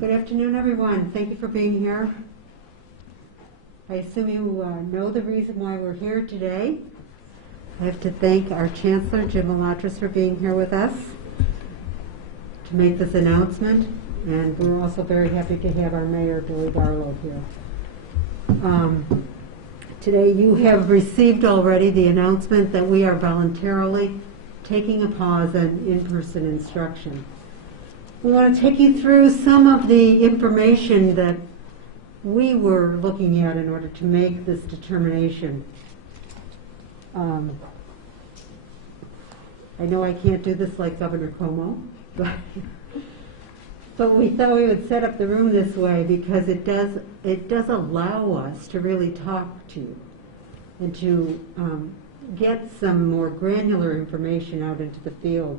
Good afternoon, everyone. Thank you for being here. I assume you know the reason why we're here today. I have to thank our Chancellor Jim Malatras for being here with us to make this announcement, and we're also very happy to have our Mayor, Barlow, here. Today you have received already the announcement that we are voluntarily taking a pause on in-person instruction. We want to take you through some of the information that we were looking at in order to make this determination. I know I can't do this like Governor Cuomo, but we thought we would set up the room this way because it does allow us to really talk to you and to get some more granular information out into the field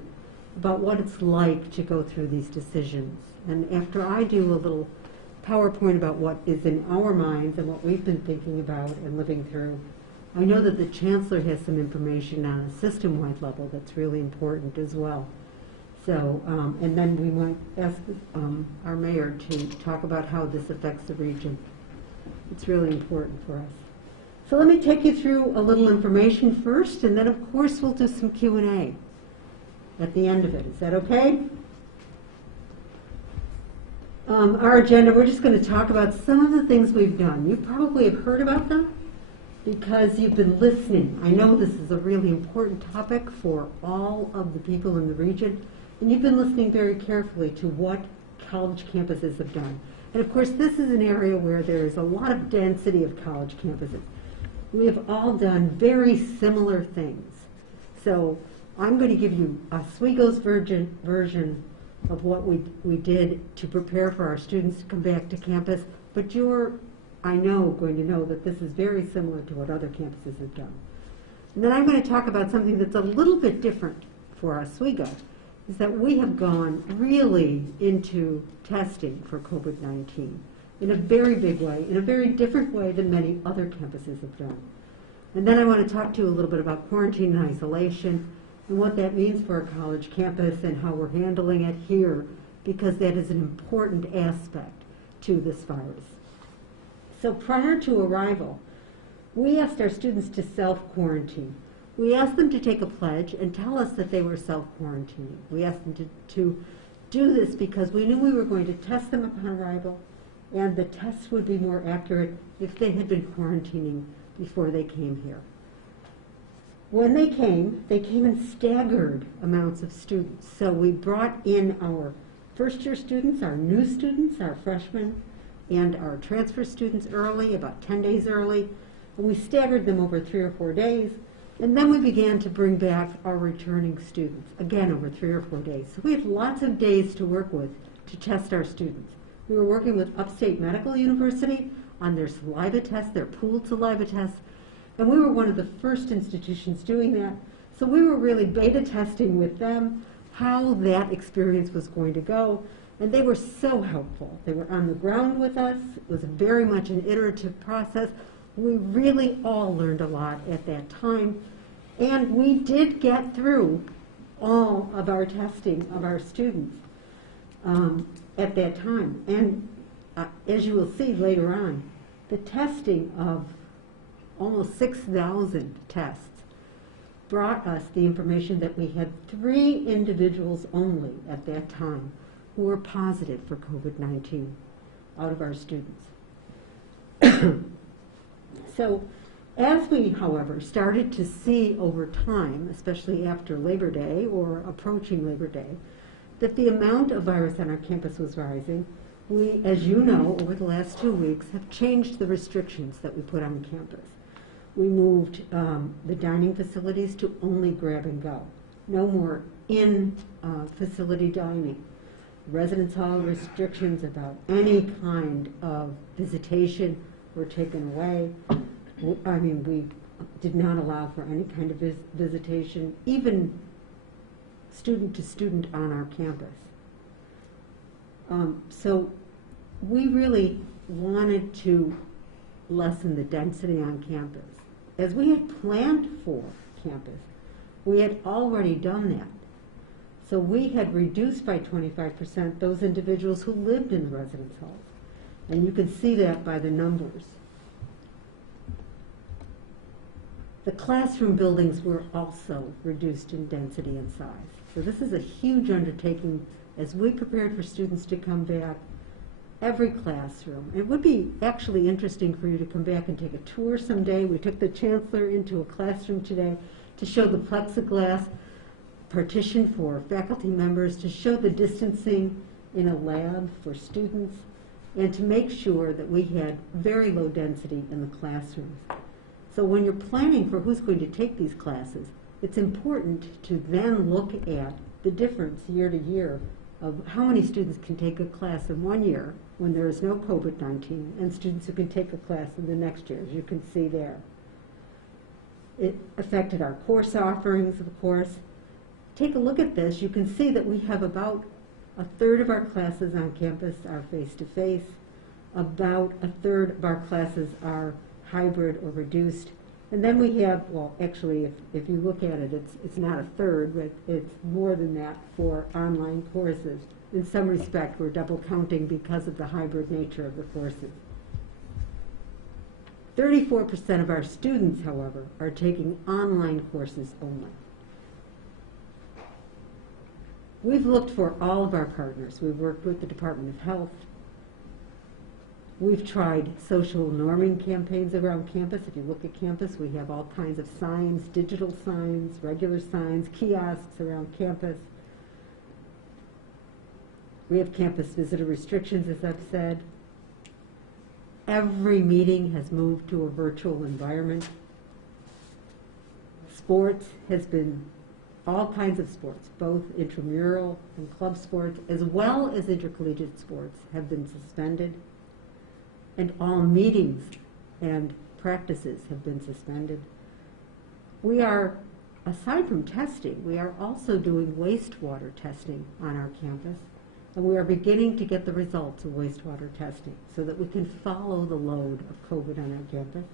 about what it's like to go through these decisions. And after I do a little PowerPoint about what is in our minds and what we've been thinking about and living through, I know that the Chancellor has some information on a system-wide level that's really important as well. So, and then we might ask our Mayor to talk about how this affects the region. It's really important for us. So let me take you through a little information first, and then of course we'll do some Q&A at the end of it. Is that okay? Our agenda, we're just going to talk about some of the things we've done. You probably have heard about them because you've been listening. I know this is a really important topic for all of the people in the region, and you've been listening very carefully to what college campuses have done. And of course, this is an area where there is a lot of density of college campuses. We have all done very similar things. So I'm going to give you Oswego's version of what we did to prepare for our students to come back to campus, but you're, I know, going to know that this is very similar to what other campuses have done. And then I'm going to talk about something that's a little bit different for Oswego, is that we have gone really into testing for COVID-19 in a very big way, in a very different way than many other campuses have done. And then I want to talk to you a little bit about quarantine and isolation and what that means for a college campus and how we're handling it here, because that is an important aspect to this virus. So prior to arrival, we asked our students to self-quarantine. We asked them to take a pledge and tell us that they were self-quarantining. We asked them to do this because we knew we were going to test them upon arrival, and the tests would be more accurate if they had been quarantining before they came here. When they came in staggered amounts of students. So we brought in our first-year students, our new students, our freshmen, and our transfer students early, about 10 days early, and we staggered them over 3 or 4 days, and then we began to bring back our returning students, again over 3 or 4 days. So we had lots of days to work with to test our students. We were working with Upstate Medical University on their saliva tests, their pooled saliva tests, and we were one of the first institutions doing that. So we were really beta testing with them how that experience was going to go, and they were so helpful. They were on the ground with us. It was very much an iterative process. We really all learned a lot at that time, and we did get through all of our testing of our students at that time. And as you will see later on, the testing of almost 6,000 tests brought us the information that we had 3 individuals only at that time who were positive for COVID-19 out of our students. So as we, however, started to see over time, especially after Labor Day or approaching Labor Day, that the amount of virus on our campus was rising, we, as you know, over the last 2 weeks have changed the restrictions that we put on campus. We moved the dining facilities to only grab and go. No more in-facility dining. Residence hall restrictions about any kind of visitation were taken away. I mean, we did not allow for any kind of visitation, even student to student on our campus. So we really wanted to lessen the density on campus. As we had planned for campus, we had already done that. So we had reduced by 25% those individuals who lived in the residence halls. And you can see that by the numbers. The classroom buildings were also reduced in density and size. So this is a huge undertaking as we prepared for students to come back. Every classroom. It would be actually interesting for you to come back and take a tour someday. We took the Chancellor into a classroom today to show the plexiglass partition for faculty members, to show the distancing in a lab for students, and to make sure that we had very low density in the classrooms. So when you're planning for who's going to take these classes, it's important to then look at the difference year to year of how many students can take a class in one year when there is no COVID-19 and students who can take a class in the next year, as you can see there. It affected our course offerings, of course. Take a look at this. You can see that we have about a third of our classes on campus are face-to-face. About a third of our classes are hybrid or reduced. And then we have, well, actually, if you look at it, it's not a third, but it's more than that for online courses. In some respect, we're double counting because of the hybrid nature of the courses. 34% of our students, however, are taking online courses only. We've looked for all of our partners. We've worked with the Department of Health. We've tried social norming campaigns around campus. If you look at campus, we have all kinds of signs, digital signs, regular signs, kiosks around campus. We have campus visitor restrictions, as I've said. Every meeting has moved to a virtual environment. Sports has been all kinds of sports, both intramural and club sports, as well as intercollegiate sports, have been suspended. And all meetings and practices have been suspended. We are, aside from testing, we are also doing wastewater testing on our campus. And we are beginning to get the results of wastewater testing so that we can follow the load of COVID on our campus.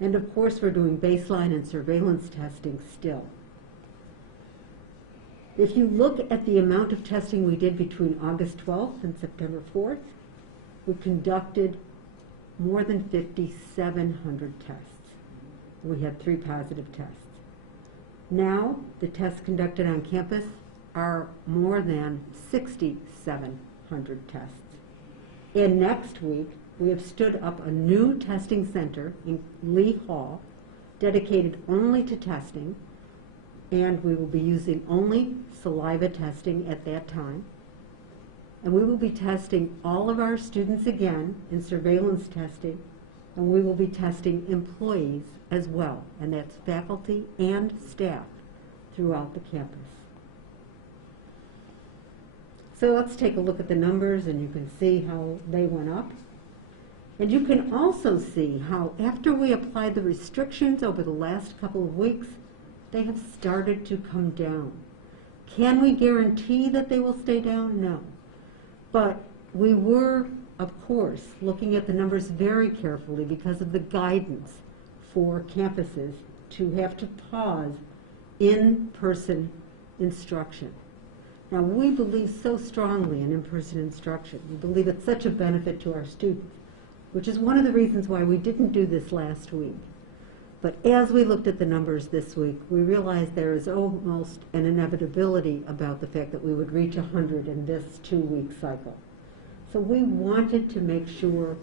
And of course, we're doing baseline and surveillance testing still. If you look at the amount of testing we did between August 12th and September 4th, we conducted more than 5,700 tests. We had 3 positive tests. Now, the tests conducted on campus are more than 6,700 tests. And next week, we have stood up a new testing center in Lee Hall, dedicated only to testing, and we will be using only saliva testing at that time. And we will be testing all of our students again in surveillance testing, and we will be testing employees as well, and that's faculty and staff throughout the campus. So let's take a look at the numbers, and you can see how they went up. And you can also see how after we applied the restrictions over the last couple of weeks, they have started to come down. Can we guarantee that they will stay down? No. But we were, of course, looking at the numbers very carefully because of the guidance for campuses to have to pause in-person instruction. Now, we believe so strongly in in-person instruction. We believe it's such a benefit to our students, which is one of the reasons why we didn't do this last week. But as we looked at the numbers this week, we realized there is almost an inevitability about the fact that we would reach 100 in this 2-week cycle. So we wanted to make sure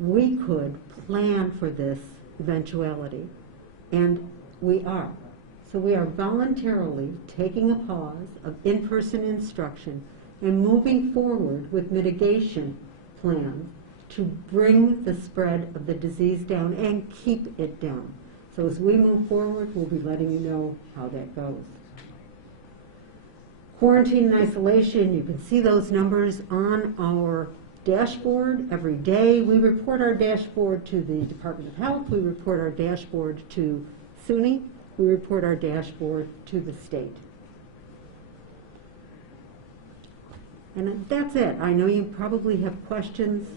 we could plan for this eventuality, and we are. So we are voluntarily taking a pause of in-person instruction and moving forward with mitigation plans to bring the spread of the disease down and keep it down. So as we move forward, we'll be letting you know how that goes. Quarantine and isolation, you can see those numbers on our dashboard every day. We report our dashboard to the Department of Health. We report our dashboard to SUNY. We report our dashboard to the state. And that's it. I know you probably have questions.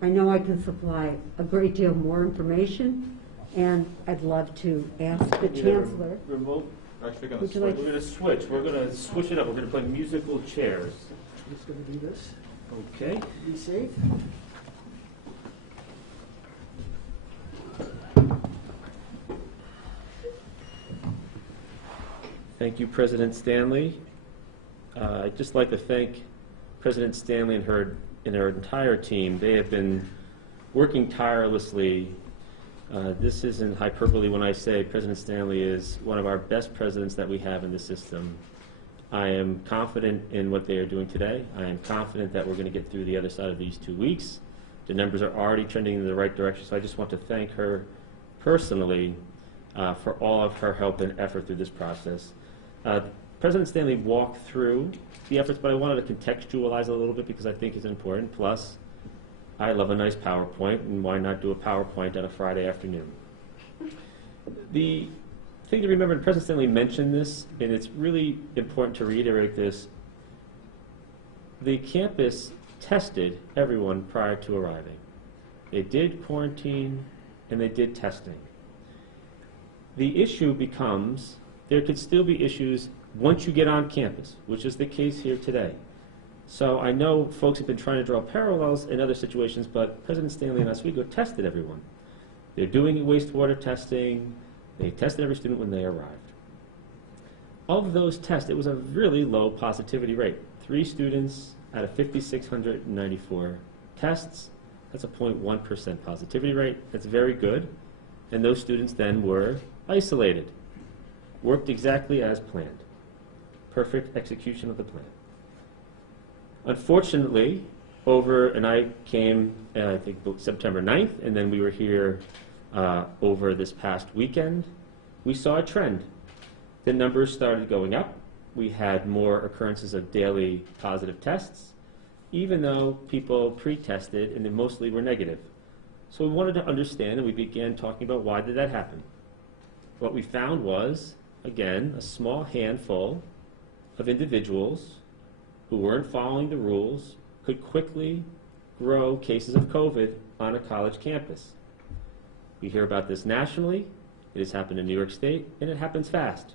I know I can supply a great deal more information. And I'd love to ask the Chancellor. Remote Actually, Would you like- we're going to switch. We're going to switch it up. We're going to play musical chairs. I'm just going to do this. Okay. Be safe. Thank you, President Stanley. I'd just like to thank President Stanley and her entire team. They have been working tirelessly. This isn't hyperbole when I say President Stanley is one of our best presidents that we have in the system. I am confident in what they are doing today. I am confident that we're going to get through the other side of these 2 weeks. The numbers are already trending in the right direction, so I just want to thank her personally for all of her help and effort through this process. President Stanley walked through the efforts, but I wanted to contextualize a little bit because I think it's important. Plus, I love a nice PowerPoint, and why not do a PowerPoint on a Friday afternoon? The thing to remember, and President Stanley mentioned this, and it's really important to reiterate this, the campus tested everyone prior to arriving. They did quarantine, and they did testing. The issue becomes there could still be issues once you get on campus, which is the case here today. So I know folks have been trying to draw parallels in other situations, but President Stanley and Oswego tested everyone. They're doing wastewater testing. They tested every student when they arrived. Of those tests, it was a really low positivity rate. 3 students out of 5,694 tests. That's a 0.1% positivity rate. That's very good. And those students then were isolated. Worked exactly as planned. Perfect execution of the plan. Unfortunately, and I came, I think, September 9th, and then we were here over this past weekend, we saw a trend. The numbers started going up. We had more occurrences of daily positive tests, even though people pre-tested and they mostly were negative. So we wanted to understand, and we began talking about why did that happen. What we found was, again, a small handful of individuals who weren't following the rules could quickly grow cases of COVID on a college campus. We hear about this nationally. It has happened in New York State, and it happens fast.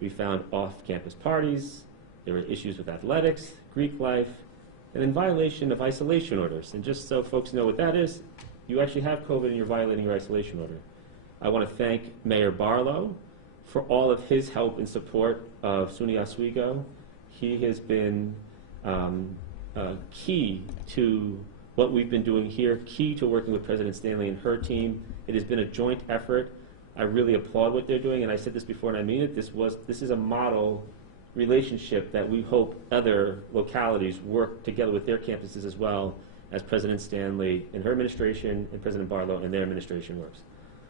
We found off-campus parties. There were issues with athletics, Greek life, and in violation of isolation orders. And just so folks know what that is, you actually have COVID and you're violating your isolation order. I want to thank Mayor Barlow for all of his help and support of SUNY Oswego. He has been key to what we've been doing here, key to working with President Stanley and her team. It has been a joint effort. I really applaud what they're doing, and I said this before and I mean it. This is a model relationship that we hope other localities work together with their campuses as well as President Stanley and her administration and President Barlow and their administration works.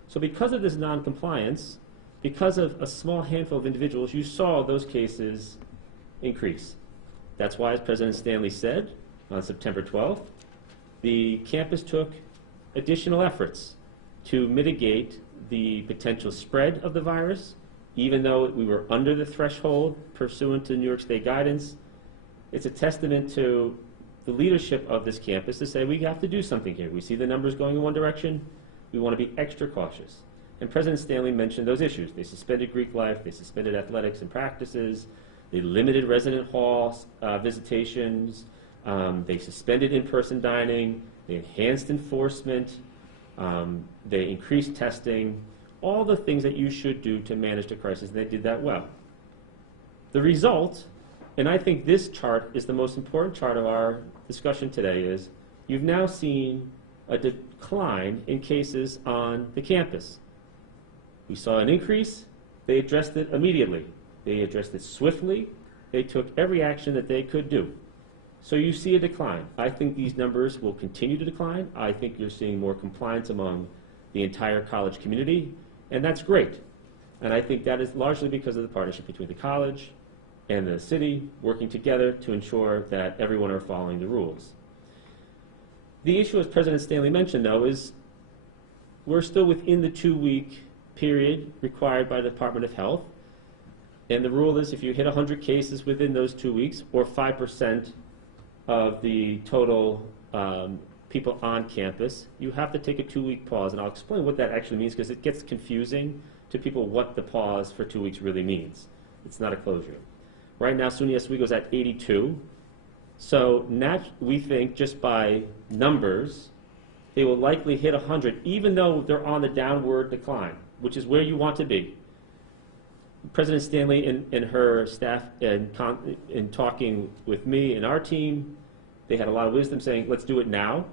So because of this non-compliance, because of a small handful of individuals, you saw those cases increase. That's why, as President Stanley said on September 12th, the campus took additional efforts to mitigate the potential spread of the virus, even though we were under the threshold pursuant to New York State guidance. It's a testament to the leadership of this campus to say we have to do something here. We see the numbers going in one direction. We want to be extra cautious. And President Stanley mentioned those issues. They suspended Greek life. They suspended athletics and practices. They limited resident hall visitations. They suspended in-person dining. They enhanced enforcement. They increased testing. All the things that you should do to manage the crisis, and they did that well. The result, and I think this chart is the most important chart of our discussion today, is you've now seen a decline in cases on the campus. We saw an increase. They addressed it immediately. They addressed it swiftly. They took every action that they could do. So you see a decline. I think these numbers will continue to decline. I think you're seeing more compliance among the entire college community, and that's great. And I think that is largely because of the partnership between the college and the city working together to ensure that everyone are following the rules. The issue, as President Stanley mentioned, though, is we're still within the 2-week period required by the Department of Health. And the rule is if you hit 100 cases within those 2 weeks, or 5% of the total people on campus, you have to take a 2-week pause. And I'll explain what that actually means because it gets confusing to people what the pause for 2 weeks really means. It's not a closure. Right now, SUNY Oswego is at 82. So we think just by numbers, they will likely hit 100, even though they're on the downward decline, which is where you want to be. President Stanley and her staff, in talking with me and our team, they had a lot of wisdom saying, let's do it now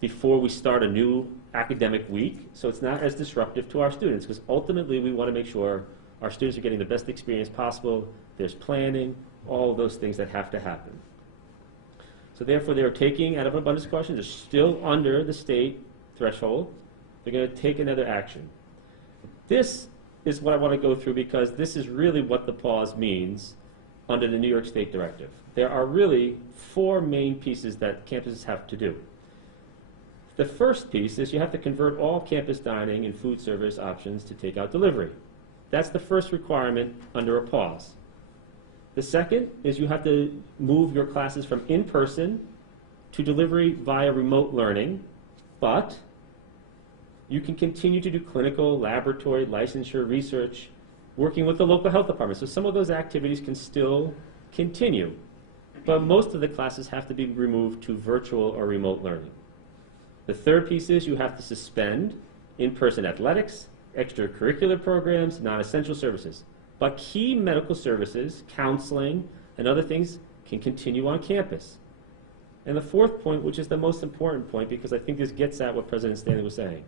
before we start a new academic week, so it's not as disruptive to our students, because ultimately we want to make sure our students are getting the best experience possible. There's planning, all of those things that have to happen. So therefore, they're taking, out of abundance of caution, they're still under the state threshold. They're going to take another action. This is what I want to go through, because this is really what the pause means under the New York State directive. There are really 4 main pieces that campuses have to do. The first piece is you have to convert all campus dining and food service options to takeout delivery. That's the first requirement under a pause. The second is you have to move your classes from in-person to delivery via remote learning, but you can continue to do clinical, laboratory, licensure, research, working with the local health department. So some of those activities can still continue, but most of the classes have to be removed to virtual or remote learning. The third piece is you have to suspend in-person athletics, extracurricular programs, non-essential services. But key medical services, counseling, and other things can continue on campus. And the fourth point, which is the most important point, because I think this gets at what President Stanley was saying,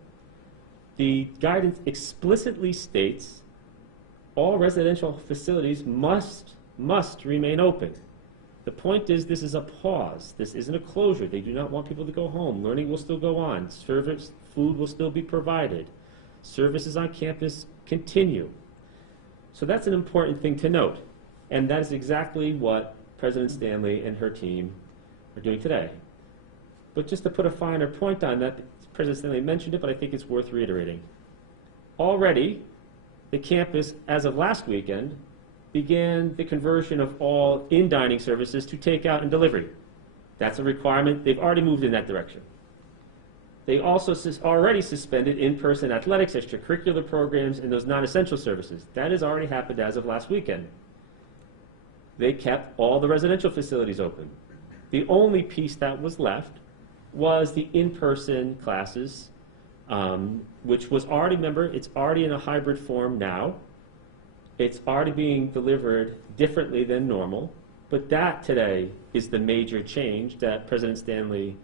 the guidance explicitly states all residential facilities must remain open. The point is, this is a pause. This isn't a closure. They do not want people to go home. Learning will still go on. Service, food will still be provided. Services on campus continue. So that's an important thing to note. And that is exactly what President Stanley and her team are doing today. But just to put a finer point on that, President Stanley mentioned it, but I think it's worth reiterating. Already, the campus, as of last weekend, began the conversion of all in-dining services to takeout and delivery. That's a requirement. They've already moved in that direction. They also already suspended in-person athletics, extracurricular programs, and those non-essential services. That has already happened as of last weekend. They kept all the residential facilities open. The only piece that was left was the in-person classes, which was already, remember, it's already in a hybrid form now. It's already being delivered differently than normal, but that today is the major change that President Stanley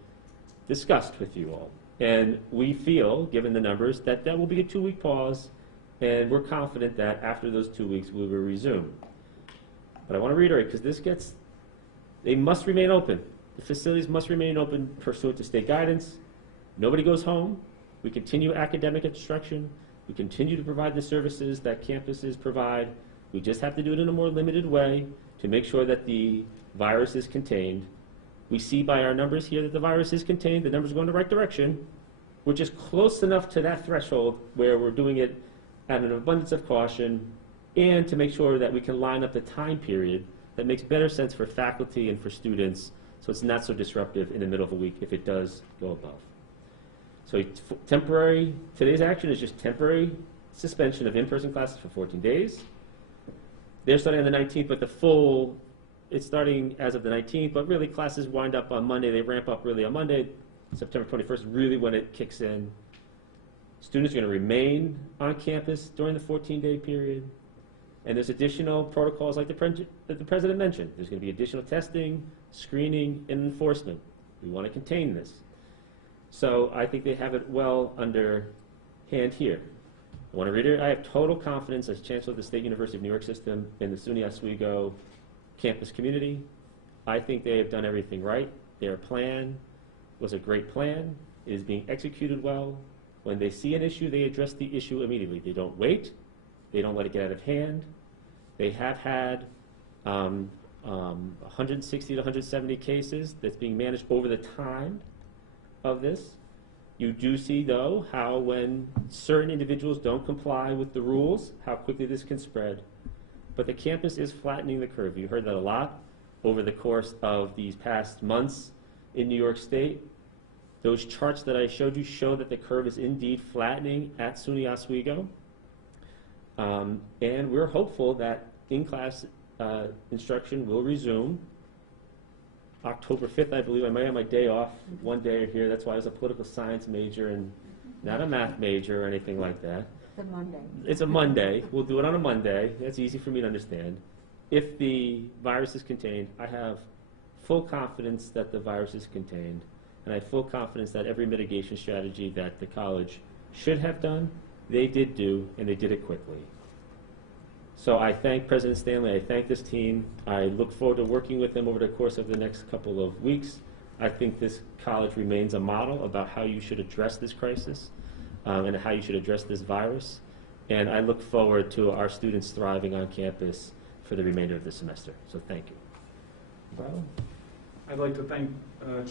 discussed with you all. And we feel, given the numbers, that that will be a 2-week pause, and we're confident that after those 2 weeks we will resume. But I want to reiterate, because they must remain open. The facilities must remain open pursuant to state guidance. Nobody goes home. We continue academic instruction. We continue to provide the services that campuses provide. We just have to do it in a more limited way to make sure that the virus is contained. We see by our numbers here that the virus is contained. The numbers are going the right direction. We're just close enough to that threshold where we're doing it at an abundance of caution, and to make sure that we can line up the time period that makes better sense for faculty and for students, so it's not so disruptive in the middle of a week if it does go above. So today's action is just temporary suspension of in-person classes for 14 days. They're starting on the 19th, but it's starting as of the 19th, but really classes wind up on Monday. They ramp up really on Monday. September 21st, really when it kicks in. Students are going to remain on campus during the 14-day period. And there's additional protocols like the President mentioned. There's going to be additional testing, screening, and enforcement. We want to contain this. So I think they have it well under hand here. I want to reiterate, I have total confidence as Chancellor of the State University of New York System in the SUNY Oswego campus community. I think they have done everything right. Their plan was a great plan. It is being executed well. When they see an issue, they address the issue immediately. They don't wait. They don't let it get out of hand. They have had 160 to 170 cases that's being managed over the time of this. You do see, though, how when certain individuals don't comply with the rules, how quickly this can spread. But the campus is flattening the curve. You heard that a lot over the course of these past months in New York State. Those charts that I showed you show that the curve is indeed flattening at SUNY Oswego. And we're hopeful that in-class instruction will resume October 5th, I believe. I might have my day off one day here. That's why I was a political science major and not a math major or anything like that. It's a Monday. It's a Monday. We'll do it on a Monday. That's easy for me to understand. If the virus is contained, I have full confidence that the virus is contained, and I have full confidence that every mitigation strategy that the college should have done, they did do, and they did it quickly. So I thank President Stanley. I thank this team. I look forward to working with them over the course of the next couple of weeks. I think this college remains a model about how you should address this crisis and how you should address this virus. And I look forward to our students thriving on campus for the remainder of the semester. So thank you. Barlow? I'd like to thank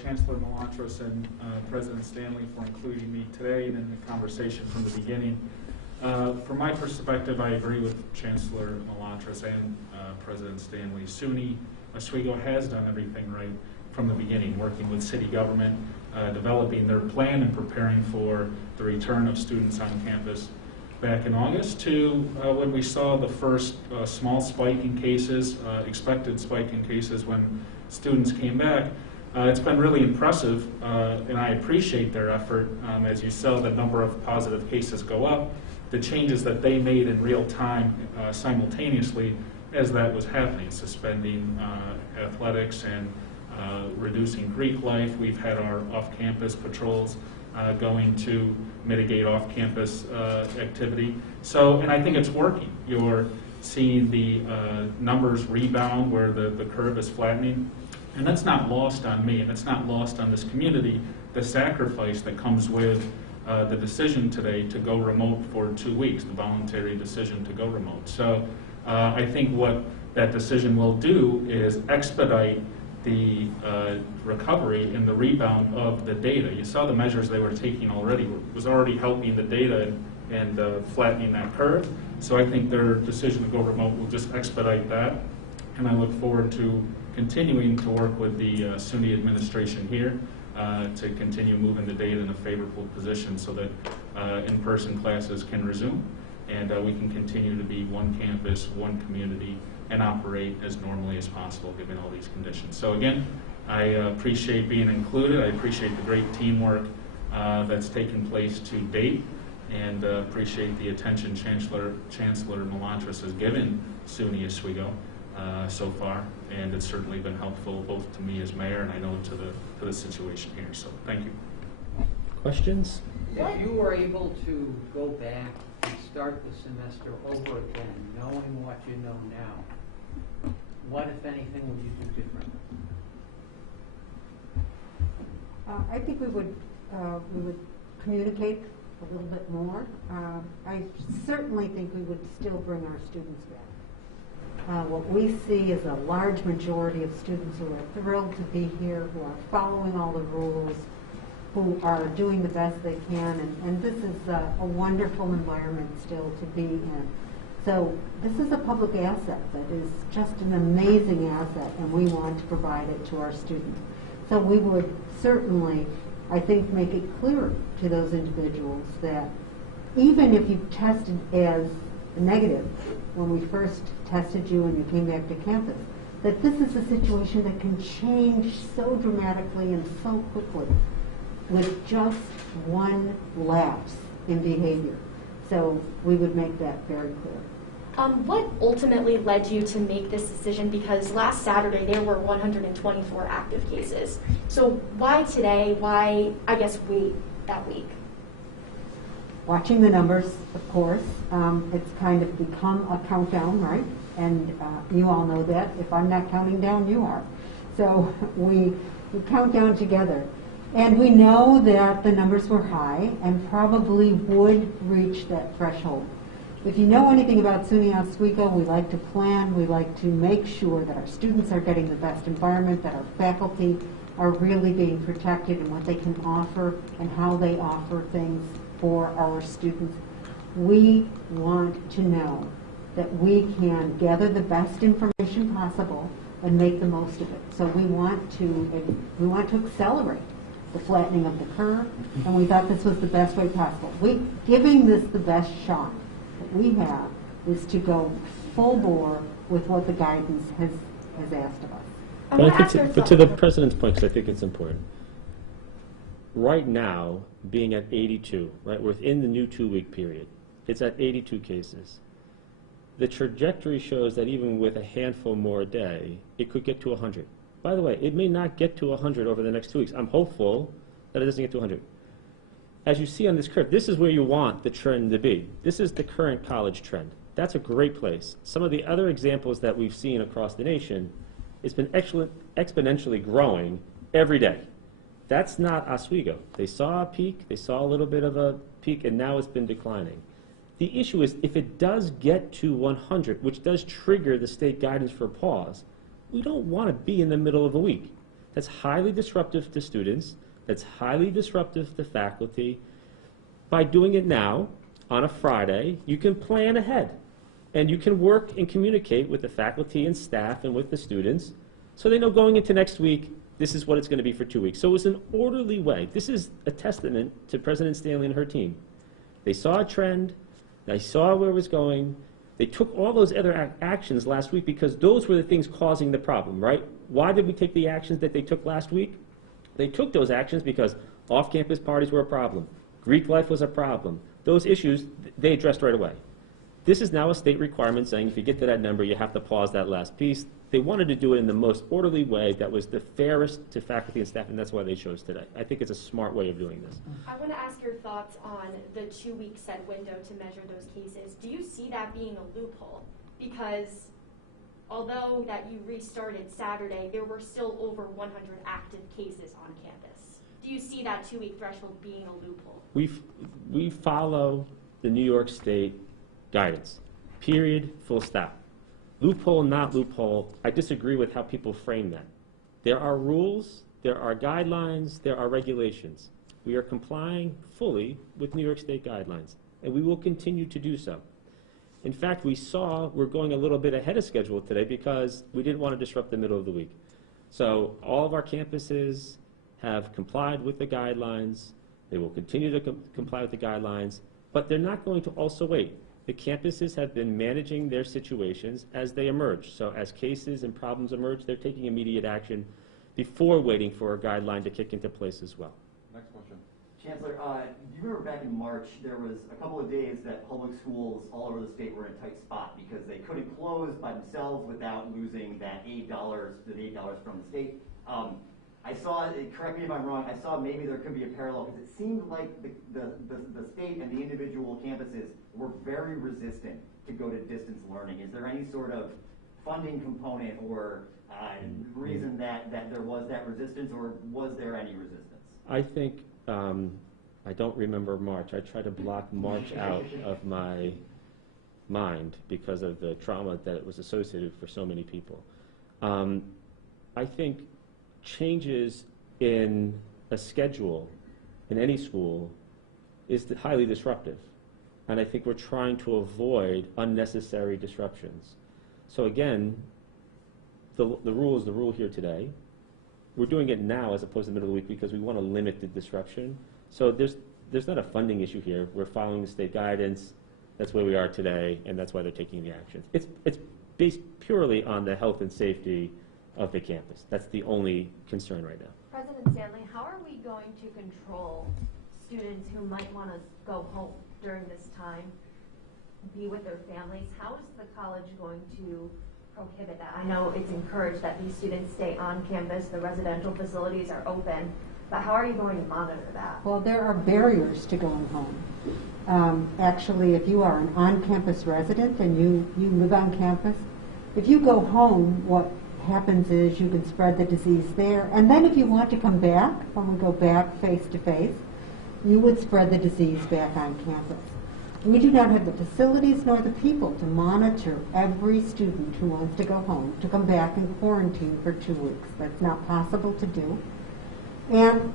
Chancellor Malatras and President Stanley for including me today and in the conversation from the beginning. From my perspective, I agree with Chancellor Malatras and President Stanley. SUNY Oswego has done everything right from the beginning, working with city government, developing their plan and preparing for the return of students on campus back in August to when we saw the first small spike in cases, expected spike in cases when students came back. It's been really impressive, and I appreciate their effort. As you saw the number of positive cases go up, the changes that they made in real time simultaneously as that was happening, suspending athletics and reducing Greek life. We've had our off-campus patrols going to mitigate off-campus activity. So, and I think it's working. You're seeing the numbers rebound where the curve is flattening. And that's not lost on me, and it's not lost on this community, the sacrifice that comes with the decision today to go remote for 2 weeks, the voluntary decision to go remote. So I think what that decision will do is expedite the recovery and the rebound of the data. You saw the measures they were taking already. It was already helping the data and flattening that curve. So I think their decision to go remote will just expedite that. And I look forward to continuing to work with the SUNY administration here to continue moving the data in a favorable position so that in-person classes can resume and we can continue to be one campus, one community, and operate as normally as possible given all these conditions. So again, I appreciate being included. I appreciate the great teamwork that's taken place to date, and appreciate the attention Chancellor Malatras has given SUNY Oswego so far, and it's certainly been helpful both to me as mayor and I know to the situation here. So thank you. Questions? If you were able to go back and start the semester over again, knowing what you know now, what, if anything, would you do differently? I think we would communicate a little bit more. I certainly think we would still bring our students back. What we see is a large majority of students who are thrilled to be here, who are following all the rules, who are doing the best they can, and this is a wonderful environment still to be in. So this is a public asset that is just an amazing asset, and we want to provide it to our students. So we would certainly, I think, make it clear to those individuals that even if you tested as negative when we first tested you and you came back to campus, that this is a situation that can change so dramatically and so quickly with just one lapse in behavior. So we would make that very clear. What ultimately led you to make this decision? Because last Saturday there were 124 active cases. So why today? Why, I guess, wait that week? Watching the numbers, of course. It's kind of become a countdown, right? And you all know that. If I'm not counting down, you are. So we count down together. And we know that the numbers were high and probably would reach that threshold. If you know anything about SUNY Oswego, we like to plan, we like to make sure that our students are getting the best environment, that our faculty are really being protected in what they can offer and how they offer things for our students. We want to know that we can gather the best information possible and make the most of it. So we want to accelerate the flattening of the curve, and we thought this was the best way possible. Giving this the best shot that we have is to go full bore with what the guidance has asked of us. I But wanna I think ask her but to the something. president's point, because I think it's important. Right now, being at 82, right, within the new 2-week period, it's at 82 cases. The trajectory shows that even with a handful more a day, it could get to 100. By the way, it may not get to 100 over the next 2 weeks. I'm hopeful that it doesn't get to 100. As you see on this curve, this is where you want the trend to be. This is the current college trend. That's a great place. Some of the other examples that we've seen across the nation, it's been exponentially growing every day. That's not Oswego. They saw a peak, they saw a little bit of a peak, and now it's been declining. The issue is if it does get to 100, which does trigger the state guidance for a pause, we don't want to be in the middle of a week. That's highly disruptive to students. That's highly disruptive to faculty. By doing it now, on a Friday, you can plan ahead. And you can work and communicate with the faculty and staff and with the students so they know going into next week, this is what it's going to be for 2 weeks. So it's an orderly way. This is a testament to President Stanley and her team. They saw a trend. They saw where it was going. They took all those other actions last week because those were the things causing the problem, right? Why did we take the actions that they took last week? They took those actions because off-campus parties were a problem. Greek life was a problem. Those issues, they addressed right away. This is now a state requirement saying if you get to that number, you have to pause that last piece. They wanted to do it in the most orderly way that was the fairest to faculty and staff, and that's why they chose today. I think it's a smart way of doing this. I want to ask your thoughts on the 2-week set window to measure those cases. Do you see that being a loophole? Because although that you restarted Saturday, there were still over 100 active cases on campus. Do you see that 2-week threshold being a loophole? We follow the New York State guidance, period, full stop. Loophole, not loophole, I disagree with how people frame that. There are rules, there are guidelines, there are regulations. We are complying fully with New York State guidelines, and we will continue to do so. In fact, we're going a little bit ahead of schedule today because we didn't want to disrupt the middle of the week. So all of our campuses have complied with the guidelines. They will continue to comply with the guidelines, but they're not going to also wait. The campuses have been managing their situations as they emerge. So as cases and problems emerge, they're taking immediate action before waiting for a guideline to kick into place as well. Next question. Chancellor, do you remember back in March, there was a couple of days that public schools all over the state were in a tight spot because they couldn't close by themselves without losing that $8 from the state. I saw, correct me if I'm wrong, I saw maybe there could be a parallel because it seemed like the state and the individual campuses were very resistant to go to distance learning. Is there any sort of funding component or reason that there was that resistance, or was there any resistance? I think, I don't remember March. I try to block March out of my mind because of the trauma that it was associated for so many people. I think changes in a schedule in any school is highly disruptive. And I think we're trying to avoid unnecessary disruptions. So again, the rule is the rule here today. We're doing it now as opposed to the middle of the week because we want to limit the disruption. So there's not a funding issue here. We're following the state guidance. That's where we are today, and that's why they're taking the actions. It's based purely on the health and safety of the campus. That's the only concern right now. President Stanley, how are we going to control students who might want to go home during this time, be with their families? How is the college going to prohibit that? I know it's encouraged that these students stay on campus, the residential facilities are open, but how are you going to monitor that? Well, there are barriers to going home. Actually, if you are an on-campus resident and you live on campus, if you go home, what happens is you can spread the disease there. And then if you want to come back, when we go back face to face, you would spread the disease back on campus. We do not have the facilities nor the people to monitor every student who wants to go home to come back and quarantine for 2 weeks. That's not possible to do. And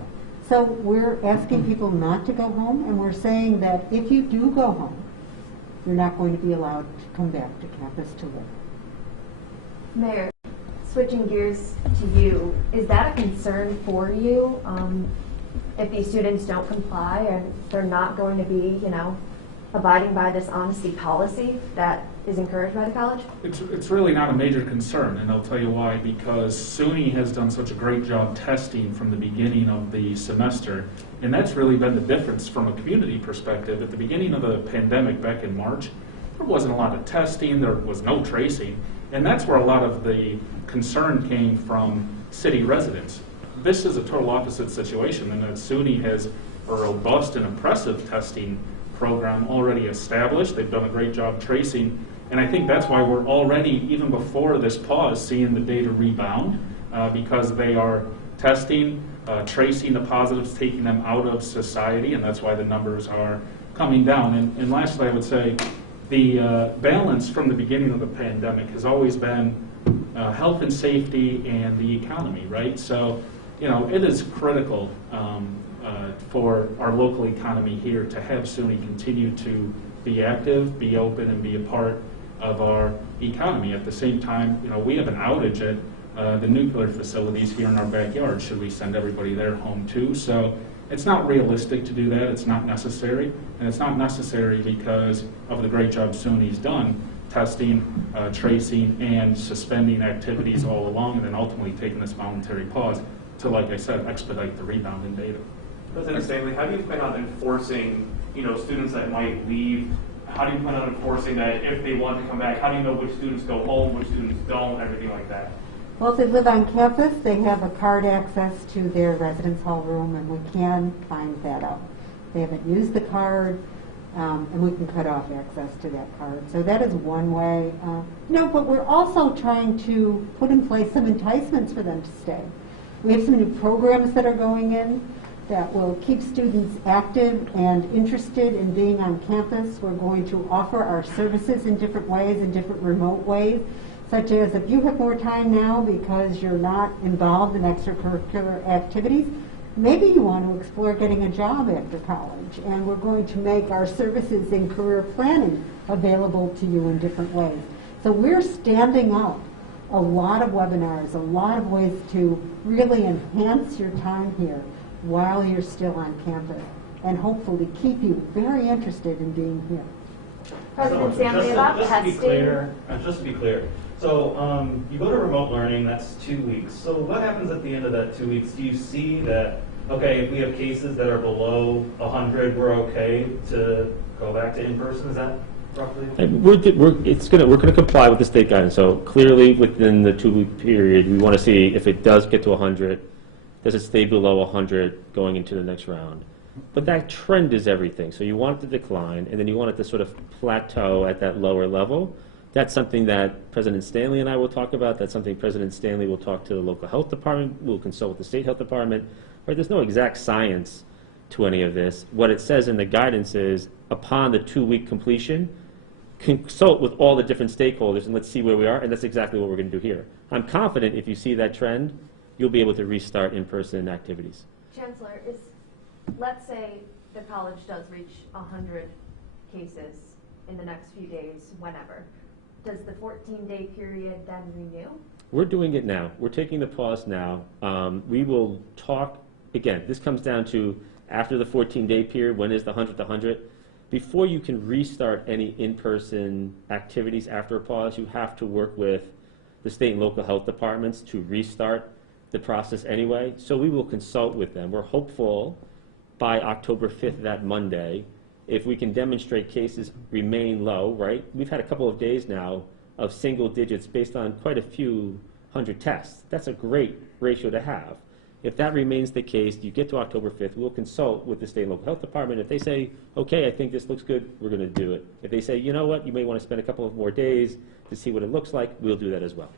so we're asking people not to go home, and we're saying that if you do go home, you're not going to be allowed to come back to campus to live. Mayor, switching gears to you, is that a concern for you if these students don't comply and they're not going to be, abiding by this honesty policy, that is encouraged by the college? It's really not a major concern, and I'll tell you why. Because SUNY has done such a great job testing from the beginning of the semester, and that's really been the difference from a community perspective. At the beginning of the pandemic back in March, there wasn't a lot of testing, there was no tracing, and that's where a lot of the concern came from city residents. This is a total opposite situation, and that SUNY has a robust and impressive testing program already established. They've done a great job tracing, and I think that's why we're already, even before this pause, seeing the data rebound because they are testing, tracing the positives, taking them out of society, and that's why the numbers are coming down. And lastly, I would say the balance from the beginning of the pandemic has always been health and safety and the economy, right? So, you know, it is critical for our local economy here to have SUNY continue to be active, be open, and be a part of our economy. At the same time, you know, we have an outage at the nuclear facilities here in our backyard. Should we send everybody there home too? So it's not realistic to do that. It's not necessary, and it's not necessary because of the great job SUNY's done testing, tracing, and suspending activities all along, and then ultimately taking this voluntary pause to, like I said, expedite the rebound in data. President Stanley, how do you plan on enforcing, students that might leave? How do you plan on enforcing that if they want to come back? How do you know which students go home, which students don't, everything like that? Well, if they live on campus, they have a card access to their residence hall room, and we can find that out. They haven't used the card, and we can cut off access to that card. So that is one way. But we're also trying to put in place some enticements for them to stay. We have some new programs that are going in that will keep students active and interested in being on campus. We're going to offer our services in different ways, in different remote ways, such as if you have more time now because you're not involved in extracurricular activities, maybe you want to explore getting a job after college, and we're going to make our services in career planning available to you in different ways. So we're standing up a lot of webinars, a lot of ways to really enhance your time here while you're still on campus, and hopefully keep you very interested in being here. President Stanley, about testing. Just to be clear, so you go to remote learning, that's 2 weeks. So what happens at the end of that 2 weeks? Do you see that, okay, if we have cases that are below 100, we're okay to go back to in-person? Is that roughly? And we're going to comply with the state guidance. So clearly within the 2 week period, we want to see if it does get to 100, does it stay below 100 going into the next round? But that trend is everything. So you want it to decline, and then you want it to sort of plateau at that lower level. That's something that President Stanley and I will talk about. That's something President Stanley will talk to the local health department. We'll consult with the state health department. Right? There's no exact science to any of this. What it says in the guidance is, upon the 2 week completion, consult with all the different stakeholders and let's see where we are, and that's exactly what we're going to do here. I'm confident if you see that trend, you'll be able to restart in-person activities. Chancellor, let's say the college does reach 100 cases in the next few days, whenever. Does the 14-day period then renew? We're doing it now. We're taking the pause now. We will talk, again, this comes down to after the 14-day period, when is the 100th 100? Before you can restart any in-person activities after a pause, you have to work with the state and local health departments to restart the process anyway. So we will consult with them. We're hopeful by October 5th, that Monday, if we can demonstrate cases remain low, right? We've had a couple of days now of single digits based on quite a few hundred tests. That's a great ratio to have. If that remains the case, you get to October 5th, we'll consult with the state and local health department. If they say, okay, I think this looks good, we're going to do it. If they say, you know what, you may want to spend a couple of more days to see what it looks like, we'll do that as well.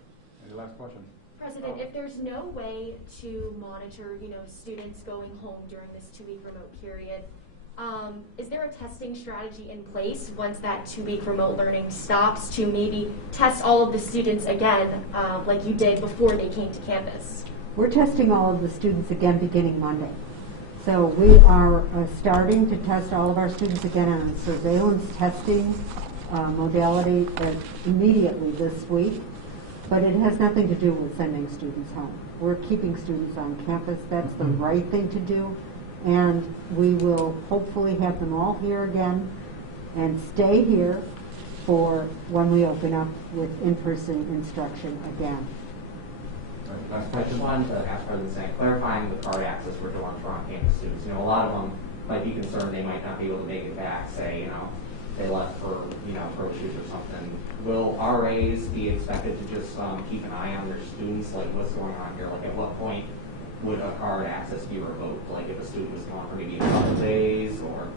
Any last question? President, if there's no way to monitor, students going home during this 2 week remote period, is there a testing strategy in place once that 2 week remote learning stops to maybe test all of the students again, like you did before they came to campus? We're testing all of the students again beginning Monday. So we are starting to test all of our students again on surveillance testing modality immediately this week. But it has nothing to do with sending students home. We're keeping students on campus. That's the right thing to do. And we will hopefully have them all here again and stay here for when we open up with in-person instruction again. I just wanted to ask President Stanley, clarifying the card access for on-campus students. You know, a lot of them might be concerned they might not be able to make it back, say, you know, they left for, you know, groceries or something. Will RAs be expected to just keep an eye on their students? Like, what's going on here? Like, at what point would a card access be revoked? Like, if a student was gone for maybe a couple of days, or,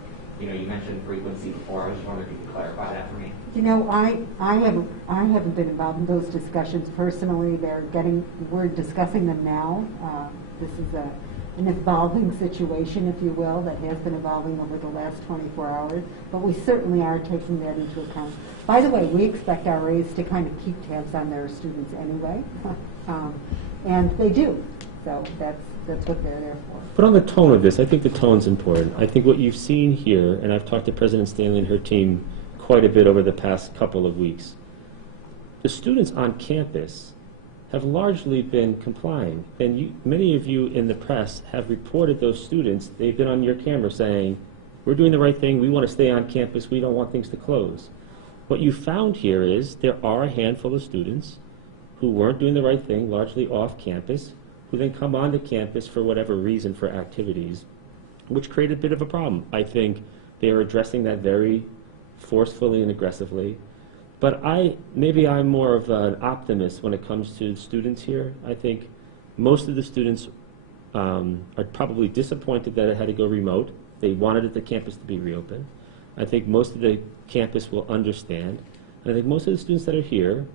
you know, you mentioned frequency before. I was just wondering if you could clarify that for me. You know, I haven't been involved in those discussions personally. We're discussing them now. This is an evolving situation, if you will, that has been evolving over the last 24 hours, but we certainly are taking that into account. By the way, we expect RAs to kind of keep tabs on their students anyway, and they do, so that's what they're there for. But on the tone of this, I think the tone's important. I think what you've seen here, and I've talked to President Stanley and her team quite a bit over the past couple of weeks, the students on campus have largely been complying. And many of you in the press have reported those students. They've been on your camera saying, we're doing the right thing, we want to stay on campus, we don't want things to close. What you found here is there are a handful of students who weren't doing the right thing, largely off campus, who then come onto campus for whatever reason for activities, which created a bit of a problem. I think they are addressing that very forcefully and aggressively. But maybe I'm more of an optimist when it comes to students here. I think most of the students are probably disappointed that it had to go remote. They wanted the campus to be reopened. I think most of the campus will understand. And I think most of the students that are here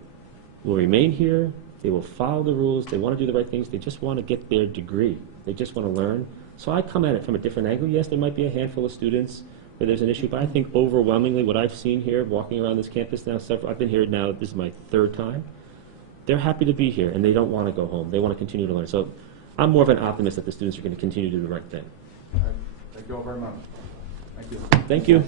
will remain here. They will follow the rules. They want to do the right things. They just want to get their degree. They just want to learn. So I come at it from a different angle. Yes, there might be a handful of students where there's an issue, but I think overwhelmingly what I've seen here, walking around this campus now, I've been here now, this is my third time, they're happy to be here, and they don't want to go home. They want to continue to learn. So I'm more of an optimist that the students are going to continue to do the right thing. Thank you all very much. Thank you. Thank you.